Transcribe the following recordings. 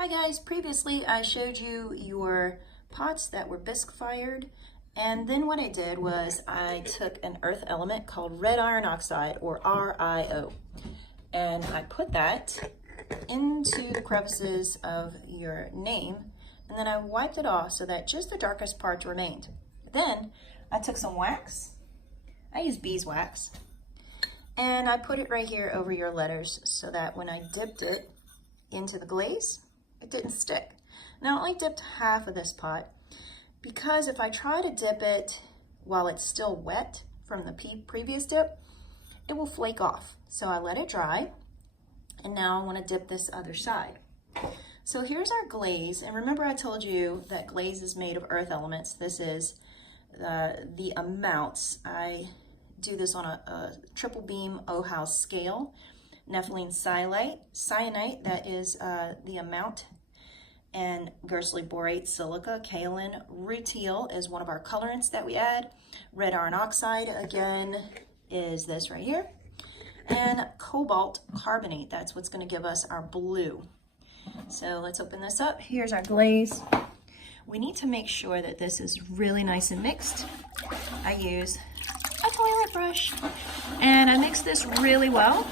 Hi guys, previously I showed you your pots that were bisque fired, and then what I did was I took an earth element called red iron oxide, or RiO, and I put that into the crevices of your name, and then I wiped it off so that just the darkest parts remained. Then I took some wax, I used beeswax, and I put it right here over your letters so that when I dipped it into the glaze, it didn't stick. Now I only dipped half of this pot because if I try to dip it while it's still wet from the previous dip, it will flake off. So I let it dry, and now I want to dip this other side. So here's our glaze, and remember I told you that glaze is made of earth elements. This is the amounts. I do this on a triple beam O-house scale. Nepheline cyanite, that is the amount, and Gerstley borate silica, kaolin, rutile is one of our colorants that we add. Red iron oxide, again, is this right here. And cobalt carbonate, that's what's going to give us our blue. So let's open this up. Here's our glaze. We need to make sure that this is really nice and mixed. I use a toilet brush, and I mix this really well,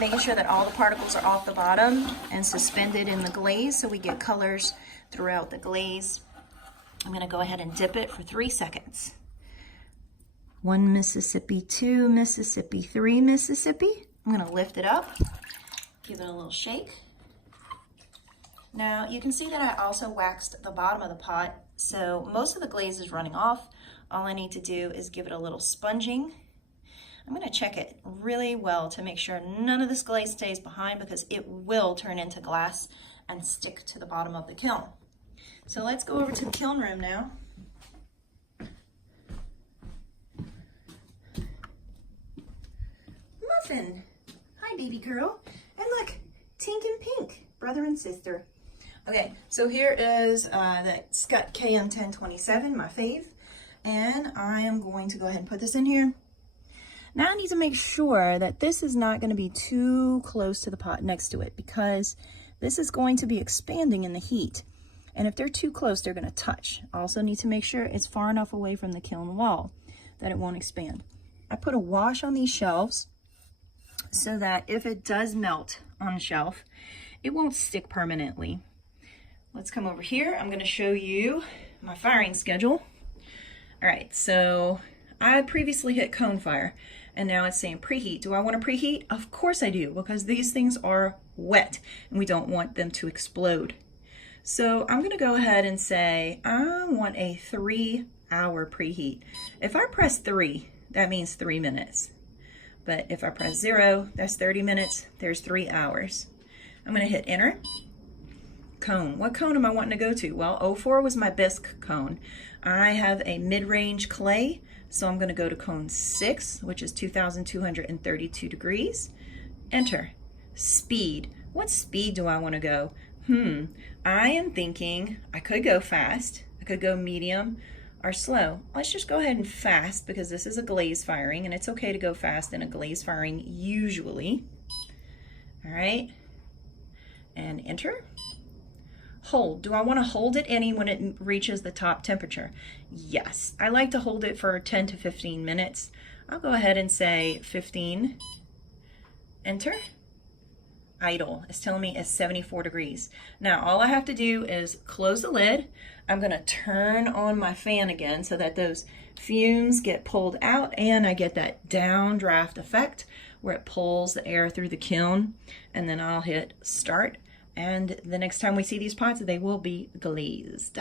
making sure that all the particles are off the bottom and suspended in the glaze so we get colors throughout the glaze. I'm gonna go ahead and dip it for 3 seconds. 1 Mississippi, 2 Mississippi, 3 Mississippi. I'm gonna lift it up, give it a little shake. Now you can see that I also waxed the bottom of the pot, so most of the glaze is running off. All I need to do is give it a little sponging. I'm going to check it really well to make sure none of this glaze stays behind, because it will turn into glass and stick to the bottom of the kiln. So let's go over to the kiln room now. Muffin! Hi, baby girl. And look, Tink and Pink, brother and sister. Okay, so here is the Scott KM1027, my fave. And I am going to go ahead and put this in here. Now I need to make sure that this is not going to be too close to the pot next to it, because this is going to be expanding in the heat. And if they're too close, they're going to touch. Also need to make sure it's far enough away from the kiln wall that it won't expand. I put a wash on these shelves so that if it does melt on the shelf, it won't stick permanently. Let's come over here. I'm going to show you my firing schedule. All right, so I previously hit cone fire, and now it's saying preheat. Do I want to preheat? Of course I do, because these things are wet and we don't want them to explode. So I'm going to go ahead and say I want a 3-hour preheat. If I press 3, that means 3 minutes. But if I press 0, that's 30 minutes. There's 3 hours. I'm going to hit enter. Cone. What cone am I wanting to go to? Well, 04 was my bisque cone. I have a mid-range clay, so I'm going to go to cone 6, which is 2,232 degrees. Enter. Speed. What speed do I want to go? I am thinking I could go fast, I could go medium, or slow. Let's just go ahead and fast, because this is a glaze firing, and it's okay to go fast in a glaze firing usually. All right, and enter. Hold. Do I want to hold it any when it reaches the top temperature? Yes. I like to hold it for 10 to 15 minutes. I'll go ahead and say 15. Enter. Idle. It's telling me it's 74 degrees. Now all I have to do is close the lid. I'm going to turn on my fan again so that those fumes get pulled out and I get that downdraft effect where it pulls the air through the kiln, and then I'll hit start. And the next time we see these pots, they will be glazed.